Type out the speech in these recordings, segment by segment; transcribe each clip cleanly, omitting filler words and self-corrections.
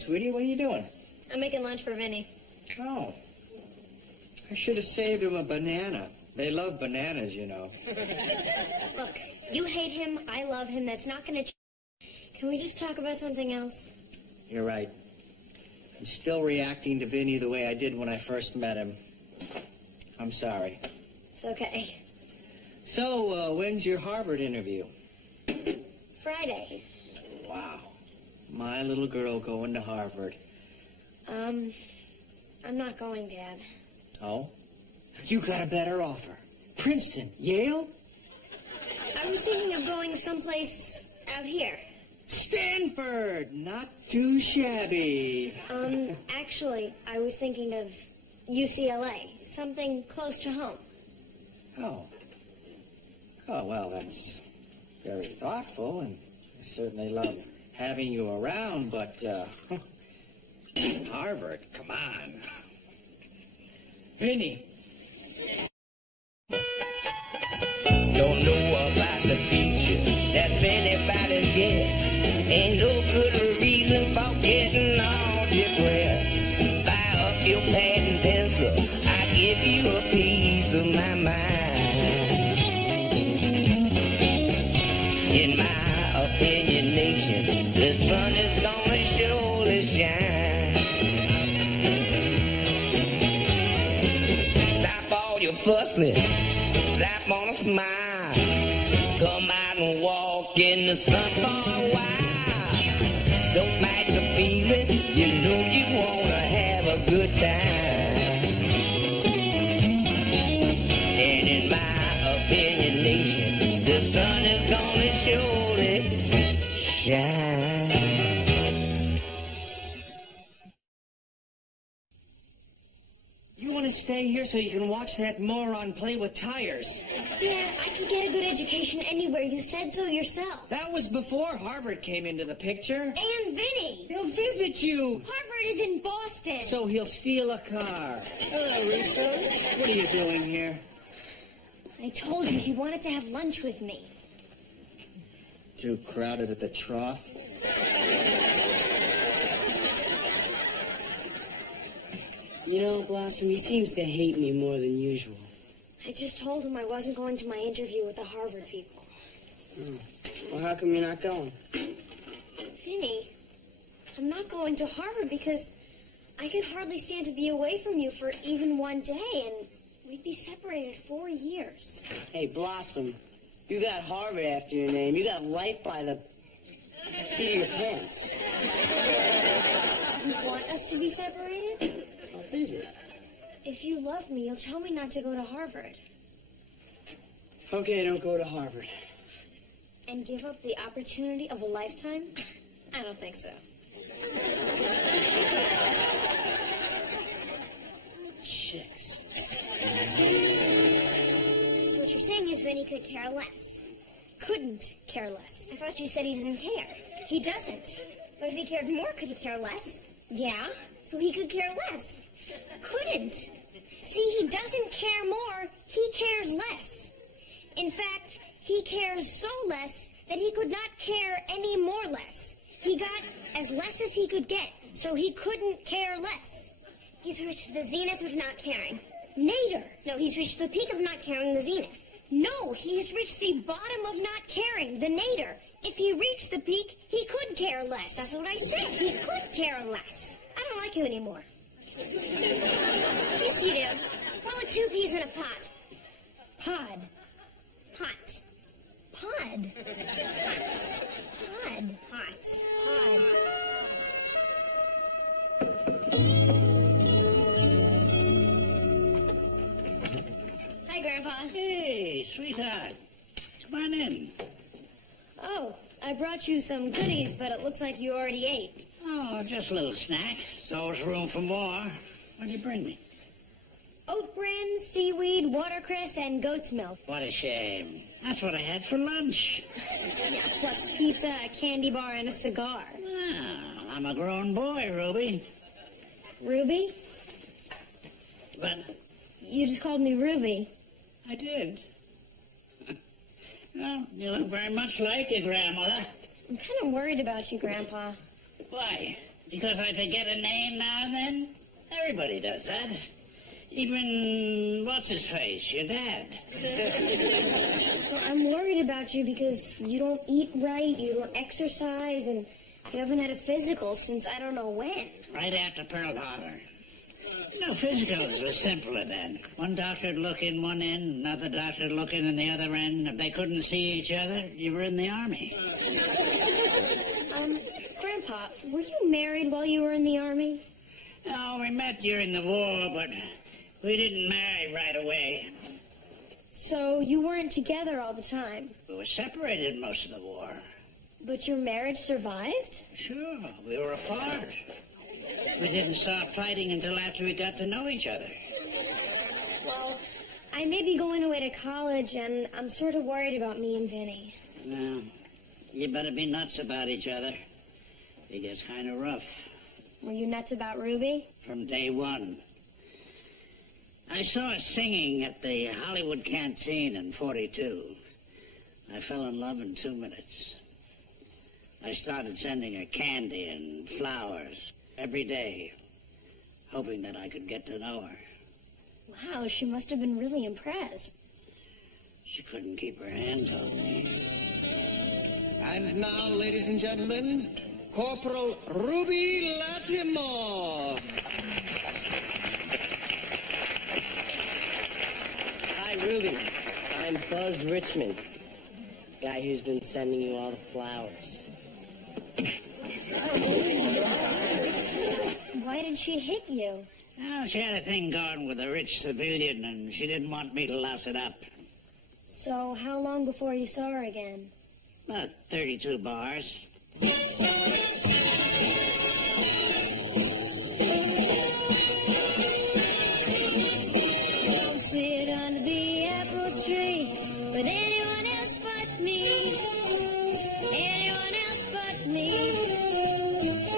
sweetie, what are you doing? I'm making lunch for Vinny. Oh. I should have saved him a banana. They love bananas, you know. Look, you hate him, I love him, that's not gonna change. Can we just talk about something else? You're right. I'm still reacting to Vinny the way I did when I first met him. I'm sorry. It's okay. So, when's your Harvard interview? Friday. Wow. My little girl going to Harvard. I'm not going, Dad. Oh? You got a better offer. Princeton, Yale? I was thinking of going someplace out here. Stanford! Not too shabby. Actually, I was thinking of UCLA. Something close to home. Oh. Oh, well, that's very thoughtful, and I certainly love having you around, but, Harvard, come on. Vinny. Don't know about the future, that's anybody's guess. Ain't no good reason for getting all depressed. Fire up your pad and pencil, I give you a piece of my mind. In my opinion, nation, the sun is gonna surely shine. Stop all your fussing, slap on a smile. Come out and walk in the sun for a while. Don't fight the feeling, you know you wanna have a good time. And in my opinion, nation, the sun is gonna surely shine. You want to stay here so you can watch that moron play with tires? Dad, I can get a good education anywhere. You said so yourself. That was before Harvard came into the picture. And Vinny. He'll visit you. Harvard is in Boston. So he'll steal a car. Hello, Russo. What are you doing here? I told you he wanted to have lunch with me. Too crowded at the trough? You know, Blossom, he seems to hate me more than usual. I just told him I wasn't going to my interview with the Harvard people. Oh. Well, how come you're not going? Vinny, I'm not going to Harvard because I can hardly stand to be away from you for even one day, and we'd be separated 4 years. Hey, Blossom, you got Harvard after your name. You got life by the seat of your pants. You want us to be separated? I'll visit. If you love me, you'll tell me not to go to Harvard. Okay, don't go to Harvard. And give up the opportunity of a lifetime? I don't think so. Chicks. So what you're saying is Vinny could care less. Couldn't care less. I thought you said he doesn't care. He doesn't. But if he cared more, could he care less? Yeah, so he could care less. Couldn't. See, he doesn't care more, he cares less. In fact, he cares so less that he could not care any more less. He got as less as he could get, so he couldn't care less. He's reached the zenith of not caring. Nader. No, he's reached the peak of not caring, the zenith. No, he's reached the bottom of not caring, the nadir. If he reached the peak, he could care less. That's what I said. He could care less. I don't like you anymore. Yes, you do. We're like 2 peas in a pot. Pod. Pot. Pod. Pod. Pot. Pod. Hi, Grandpa. Hey, sweetheart. Come on in. Oh, I brought you some goodies, but it looks like you already ate. Oh, just a little snack. There's always room for more. What'd you bring me? Oat bran, seaweed, watercress, and goat's milk. What a shame. That's what I had for lunch. Yeah, plus pizza, a candy bar, and a cigar. Well, I'm a grown boy, Ruby. Ruby? But You just called me Ruby. I did. Well, you look very much like your grandmother. I'm kind of worried about you, Grandpa. Why? Because I forget a name now and then? Everybody does that. Even, what's-his-face, your dad. Well, I'm worried about you because you don't eat right, you don't exercise, and you haven't had a physical since I don't know when. Right after Pearl Harbor. You know, physicals were simpler then. One doctor would look in one end, another doctor would look in the other end. If they couldn't see each other, you were in the Army. Grandpa, were you married while you were in the Army? Oh, we met during the war, but we didn't marry right away. So you weren't together all the time? We were separated most of the war. But your marriage survived? Sure, we were apart. We didn't start fighting until after we got to know each other. Well, I may be going away to college, and I'm sort of worried about me and Vinny. Well, you better be nuts about each other. It gets kind of rough. Were you nuts about Ruby? From day one. I saw her singing at the Hollywood Canteen in 42. I fell in love in 2 minutes. I started sending her candy and flowers every day, hoping that I could get to know her. Wow, she must have been really impressed. She couldn't keep her hands on me. And now, ladies and gentlemen, Corporal Ruby Latimore. Hi, Ruby. I'm Buzz Richmond, guy who's been sending you all the flowers. Why did she hit you? Oh, she had a thing going with a rich civilian, and she didn't want me to louse it up. So how long before you saw her again? About 32 bars. Don't sit under the apple tree with anyone else but me. Anyone else but me.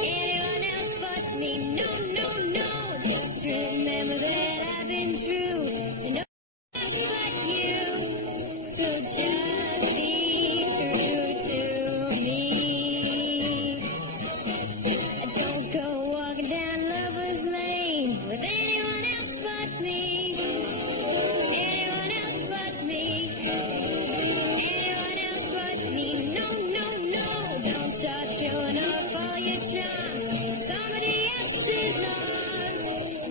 Anyone else but me. No, no, no. Just remember that I've been true to no one else but you. So just be true to me. Don't go walking down Lover's Lane with anyone else but me. Anyone else but me. Anyone else but me. No, no, no. Don't start showing off all your charms in somebody else's arms.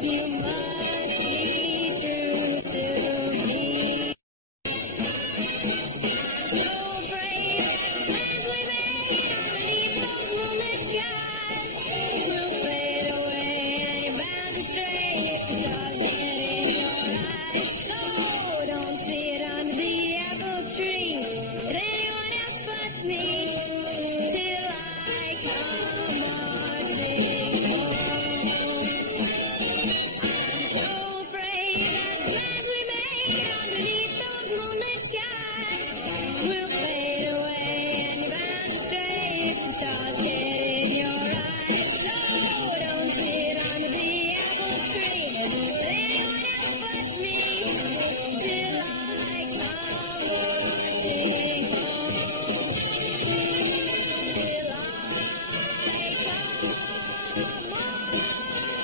You must be true to me. I'm so afraid that the plans we made underneath those moonlit skies will fade away, and you're bound to stray if the stars get in your eyes. So don't sit under the apple tree with anyone else but me till I come marching home. I'm so afraid that the plans we made underneath those moonlit skies will fade away, and you're bound to stray if the stars get in your eyes. So don't sit under the apple tree with anyone else but me till I come marching home. Till I come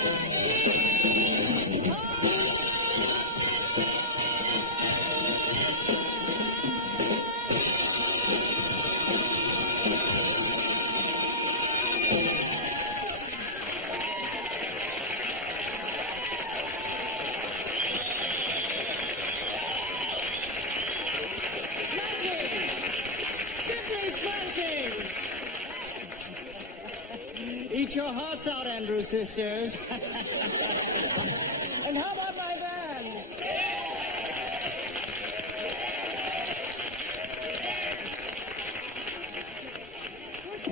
marching Smashing! Simply smashing! Eat your hearts out, Andrew sisters. And how about my band?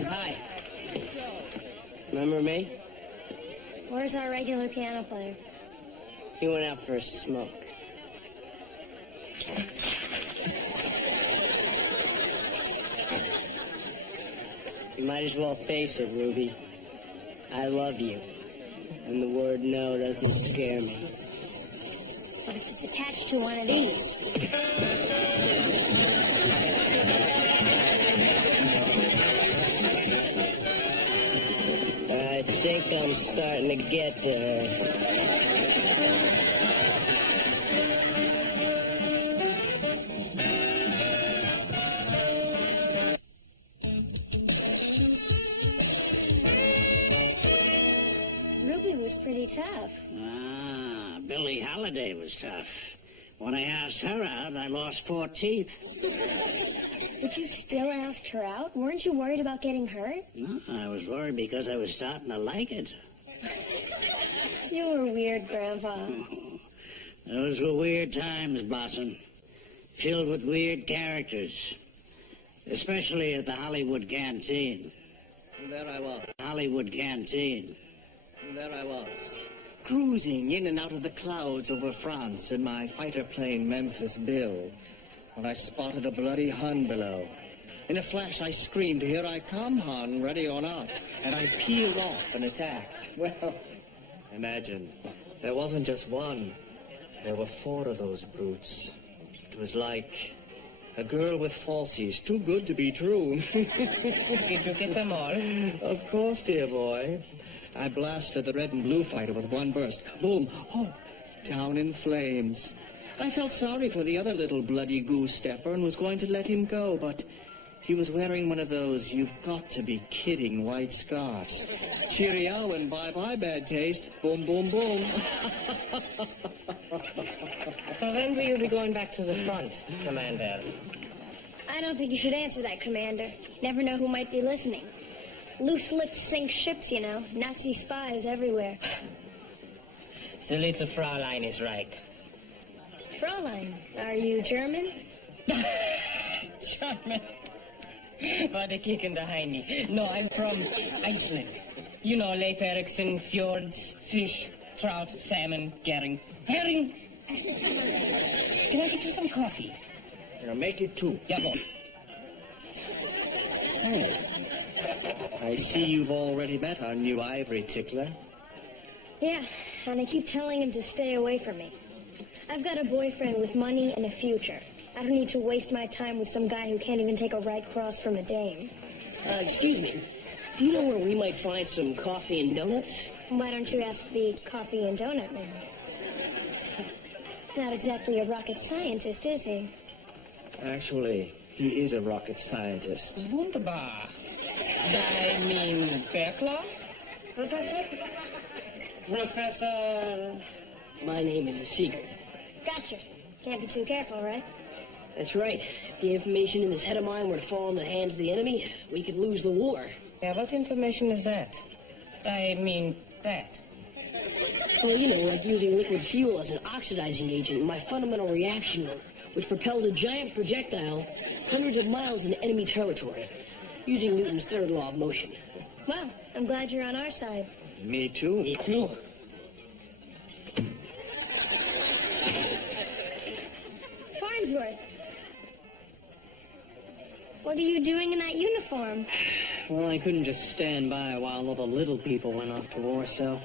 Hi. Remember me? Where's our regular piano player? He went out for a smoke. You might as well face it, Ruby. I love you. And the word no doesn't scare me. What if it's attached to one of these? I think I'm starting to get to her. Ruby was pretty tough. Ah, Billie Holiday was tough. When I asked her out, I lost 4 teeth. But you still asked her out? Weren't you worried about getting hurt? No, I was worried because I was starting to like it. You were weird, Grandpa. Those were weird times, Blossom. Filled with weird characters. Especially at the Hollywood Canteen. There I was. Hollywood Canteen. There I was, cruising in and out of the clouds over France in my fighter plane Memphis Bill, when I spotted a bloody Hun below. In a flash, I screamed, "Here I come, Hun, ready or not," and I peeled off and attacked. Well, imagine, there wasn't just one. There were 4 of those brutes. It was like a girl with falsies, too good to be true. Did you get them all? Of course, dear boy. I blasted the red and blue fighter with one burst. Boom. Oh, down in flames. I felt sorry for the other little bloody goose stepper and was going to let him go, but he was wearing one of those "you've got to be kidding" white scarves. Cheerio and bye-bye, bad taste. Boom, boom, boom. So when will you be going back to the front, Commander? I don't think you should answer that, Commander. Never know who might be listening. Loose lips sink ships, you know. Nazi spies everywhere. The little Fraulein is right. Fräulein, are you German? German? What a kick in the hiney. No, I'm from Iceland. You know, Leif Erikson, fjords, fish, trout, salmon, herring. Herring! Can I get you some coffee? I'll make it 2. Jawohl. Hey, I see you've already met our new ivory tickler. Yeah, and I keep telling him to stay away from me. I've got a boyfriend with money and a future. I don't need to waste my time with some guy who can't even take a right cross from a dame. Excuse me. Do you know where we might find some coffee and donuts? Why don't you ask the coffee and donut man? Not exactly a rocket scientist, is he? Actually, he is a rocket scientist. Wunderbar. I mean, Berkler? Professor? Professor... My name is a secret. Gotcha. Can't be too careful, right? That's right. If the information in this head of mine were to fall in the hands of the enemy, we could lose the war. Yeah, what information is that? I mean, that. Well, you know, like using liquid fuel as an oxidizing agent in my fundamental reaction room, which propels a giant projectile hundreds of miles into enemy territory, using Newton's third law of motion. Well, I'm glad you're on our side. Me too. Me too. Farnsworth. What are you doing in that uniform? Well, I couldn't just stand by while all the little people went off to war, so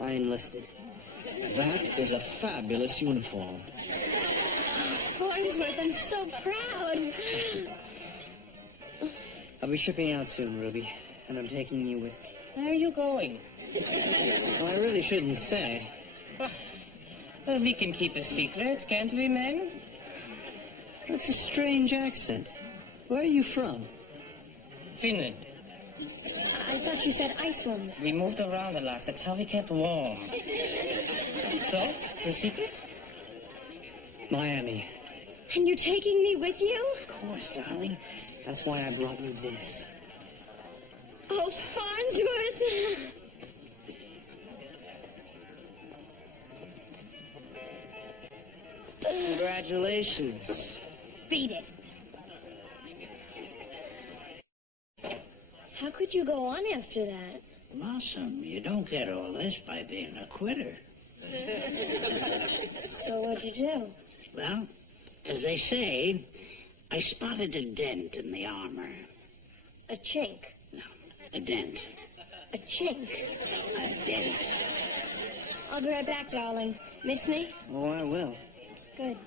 I enlisted. That is a fabulous uniform. Farnsworth, I'm so proud. I'll be shipping out soon, Ruby, and I'm taking you with me. Where are you going? Well, I really shouldn't say. Well, we can keep a secret, can't we, men? That's a strange accent. Where are you from? Finland. I thought you said Iceland. We moved around a lot. That's how we kept warm. So, the secret? Miami. And you're taking me with you? Of course, darling. That's why I brought you this. Oh, Farnsworth. Congratulations. Beat it. How could you go on after that? Blossom, you don't get all this by being a quitter. So what'd you do? Well, as they say, I spotted a dent in the armor. A chink. No, a dent. A chink. A dent. I'll be right back, darling. Miss me? Oh, I will. Good.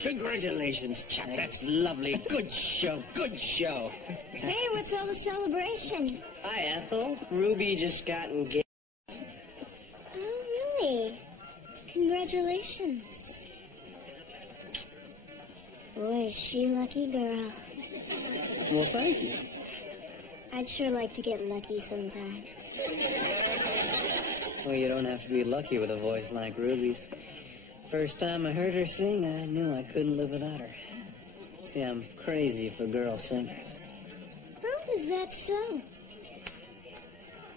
Congratulations, chap. That's lovely. Good show. Good show. Hey, what's all the celebration? Hi, Ethel. Ruby just got engaged. Congratulations. Boy, is she lucky girl. Well, thank you. I'd sure like to get lucky sometime. Well, you don't have to be lucky with a voice like Ruby's. First time I heard her sing, I knew I couldn't live without her. See, I'm crazy for girl singers. How is that so?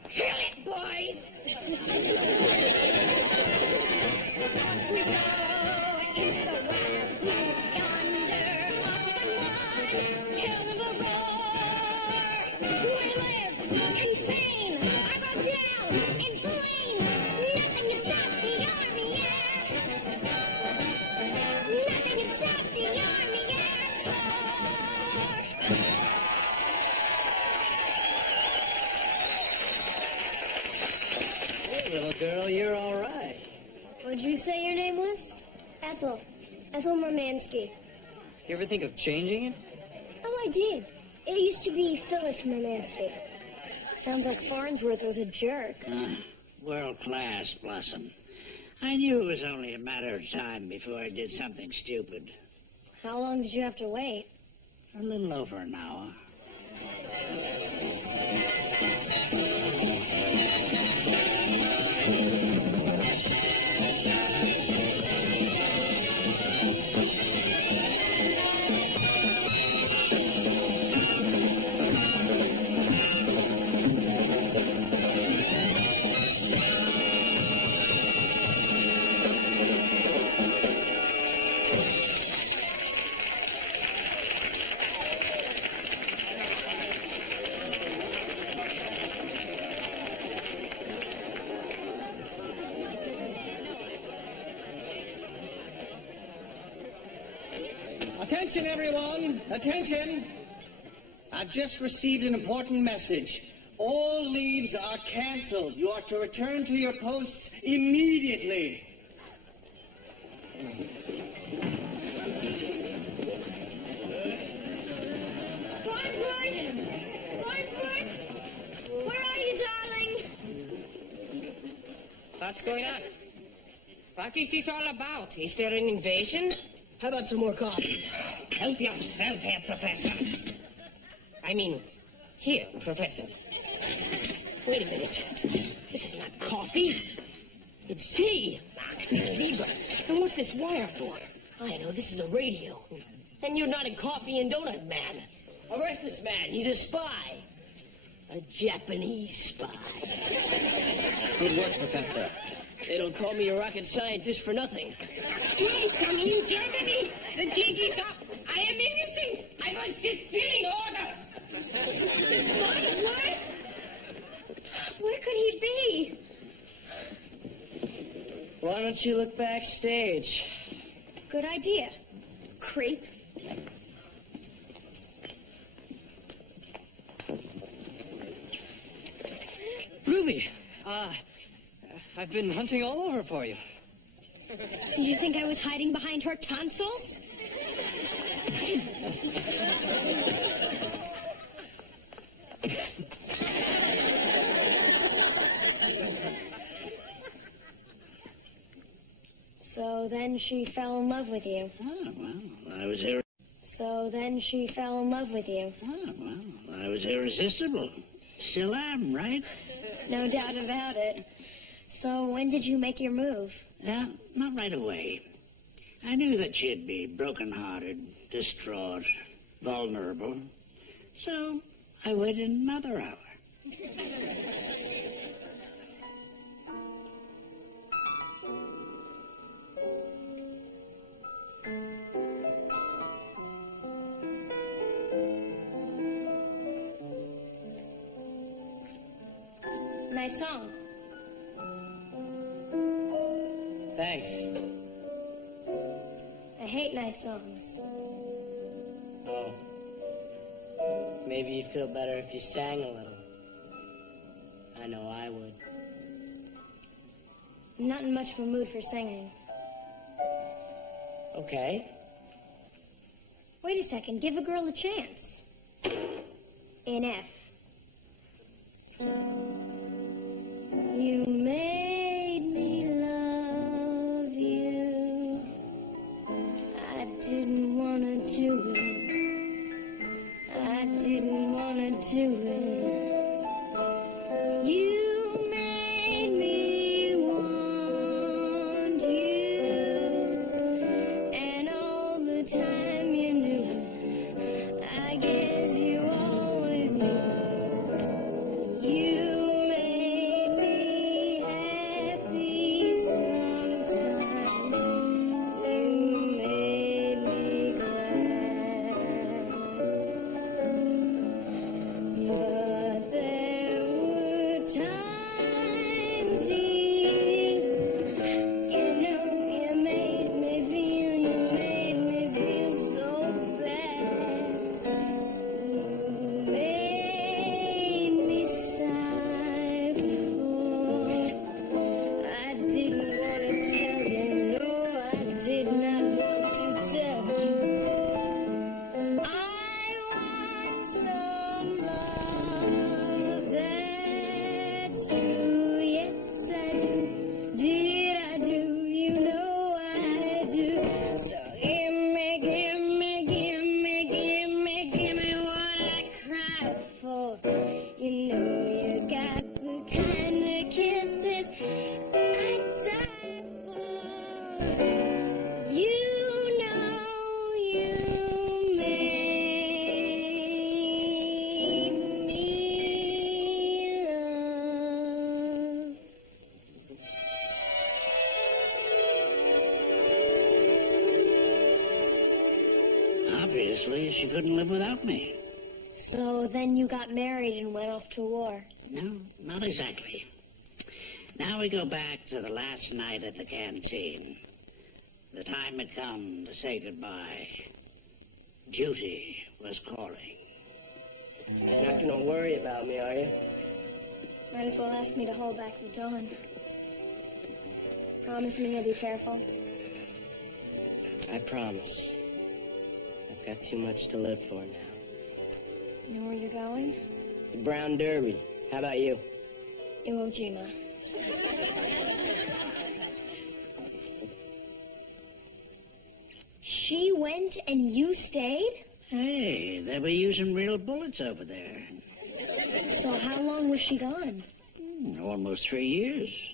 Hit it, boys! Off we go into the wild blue yonder, up and one, hell of a roar. We live in fame, I go down in flame. Nothing can stop the army air. Nothing can stop the army air corps. Hey, little girl, you're all right. What'd you say your name was? Ethel. Ethel Mermansky. You ever think of changing it? Oh, I did. It used to be Phyllis Mermansky. Sounds like Farnsworth was a jerk. World class, Blossom. I knew it was only a matter of time before I did something stupid. How long did you have to wait? A little over an hour. Attention, everyone! Attention! I've just received an important message. All leaves are canceled. You are to return to your posts immediately. Farnsworth? Where are you, darling? What's going on? What is this all about? Is there an invasion? How about some more coffee? Help yourself here, Professor. I mean, here, Professor. Wait a minute. This is not coffee. It's tea. And what's this wire for? I know, this is a radio. And you're not a coffee and donut man. Arrest this man. He's a spy. A Japanese spy. Good work, Professor. They don't call me a rocket scientist for nothing. Don't come in, Germany. The jig is up. I am innocent. I was just filling orders. Farnsworth? Where could he be? Why don't you look backstage? Good idea. Creep. Ruby, I've been hunting all over for you. Did you think I was hiding behind her tonsils? So then she fell in love with you. Oh, well, I was So then she fell in love with you. Oh, well, I was irresistible. Still am, right? No doubt about it. So when did you make your move? Not right away. I knew that she'd be broken-hearted, distraught, vulnerable. So I waited another hour. Nice song. Thanks. I hate nice songs. Oh. Maybe you'd feel better if you sang a little. I know I would. I'm not in much of a mood for singing. Okay. Wait a second. Give a girl a chance. In F. You made me love you. time you knew. I guess you always knew. You made me happy sometimes. You made me glad. But there were times, dear, you know, you made me feel so bad. You made me sigh for. I didn't want to tell you, no, I did not want to tell you. I want some love that's true, yes I do. Did I do? You know I do. So give me what I cry for. You know you got the kind of kisses I die for. You know you made me love. Obviously, she couldn't live without me. So then you got married and went off to war. No, not exactly. Now we go back to the last night at the canteen. The time had come to say goodbye. Duty was calling. You're not going to worry about me, are you? Might as well ask me to hold back the dawn. Promise me you'll be careful. I promise. I've got too much to live for now. You know where you're going? The Brown Derby. How about you? Iwo Jima. She went and you stayed? Hey, they were using real bullets over there. So how long was she gone? Almost 3 years.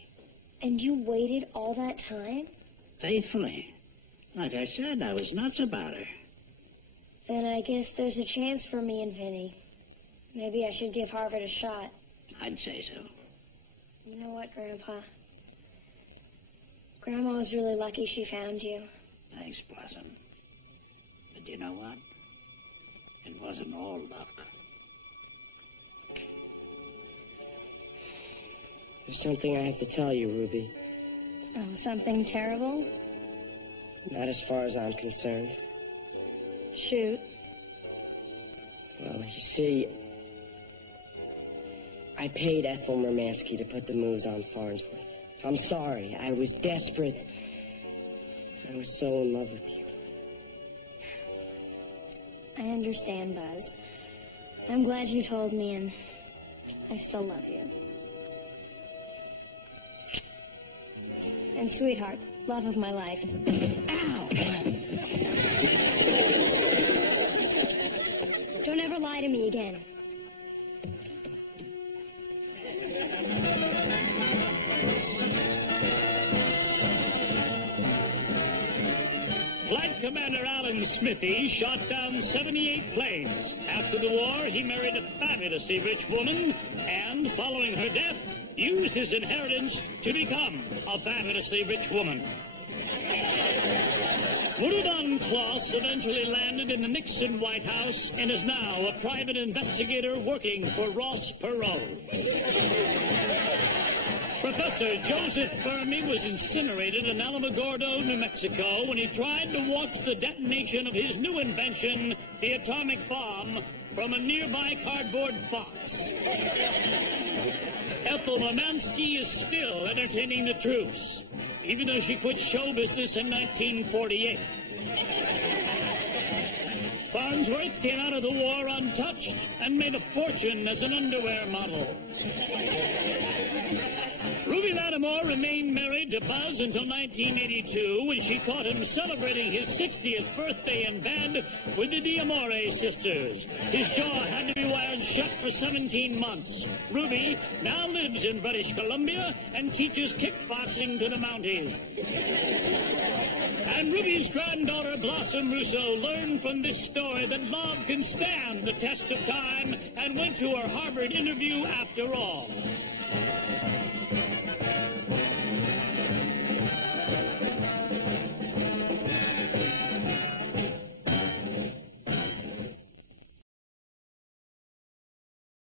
And you waited all that time? Faithfully. Like I said, I was nuts about her. Then I guess there's a chance for me and Vinny. Maybe I should give Harvard a shot. I'd say so. You know what, Grandpa? Grandma was really lucky she found you. Thanks, Blossom. But you know what? It wasn't all luck. There's something I have to tell you, Ruby. Oh, something terrible? Not as far as I'm concerned. Shoot. Well, you see, I paid Ethel Murmanski to put the moves on Farnsworth. I'm sorry. I was desperate. I was so in love with you. I understand, Buzz. I'm glad you told me, and I still love you. And sweetheart, love of my life. Ow! Don't ever lie to me again. Flight Commander Alan Smithy shot down 78 planes. After the war, he married a fabulously rich woman, and following her death, used his inheritance to become a fabulously rich woman. Woodon Kloss eventually landed in the Nixon White House and is now a private investigator working for Ross Perot. Professor Joseph Fermi was incinerated in Alamogordo, New Mexico, when he tried to watch the detonation of his new invention, the atomic bomb, from a nearby cardboard box. Ethel Murmanski is still entertaining the troops, even though she quit show business in 1948. Farnsworth came out of the war untouched and made a fortune as an underwear model. Ruby Lattimore remained married to Buzz until 1982, when she caught him celebrating his 60th birthday in bed with the D'Amore sisters. His jaw had to be wired shut for 17 months. Ruby now lives in British Columbia and teaches kickboxing to the Mounties. And Ruby's granddaughter, Blossom Rousseau, learned from this story that love can stand the test of time and went to her Harvard interview after all.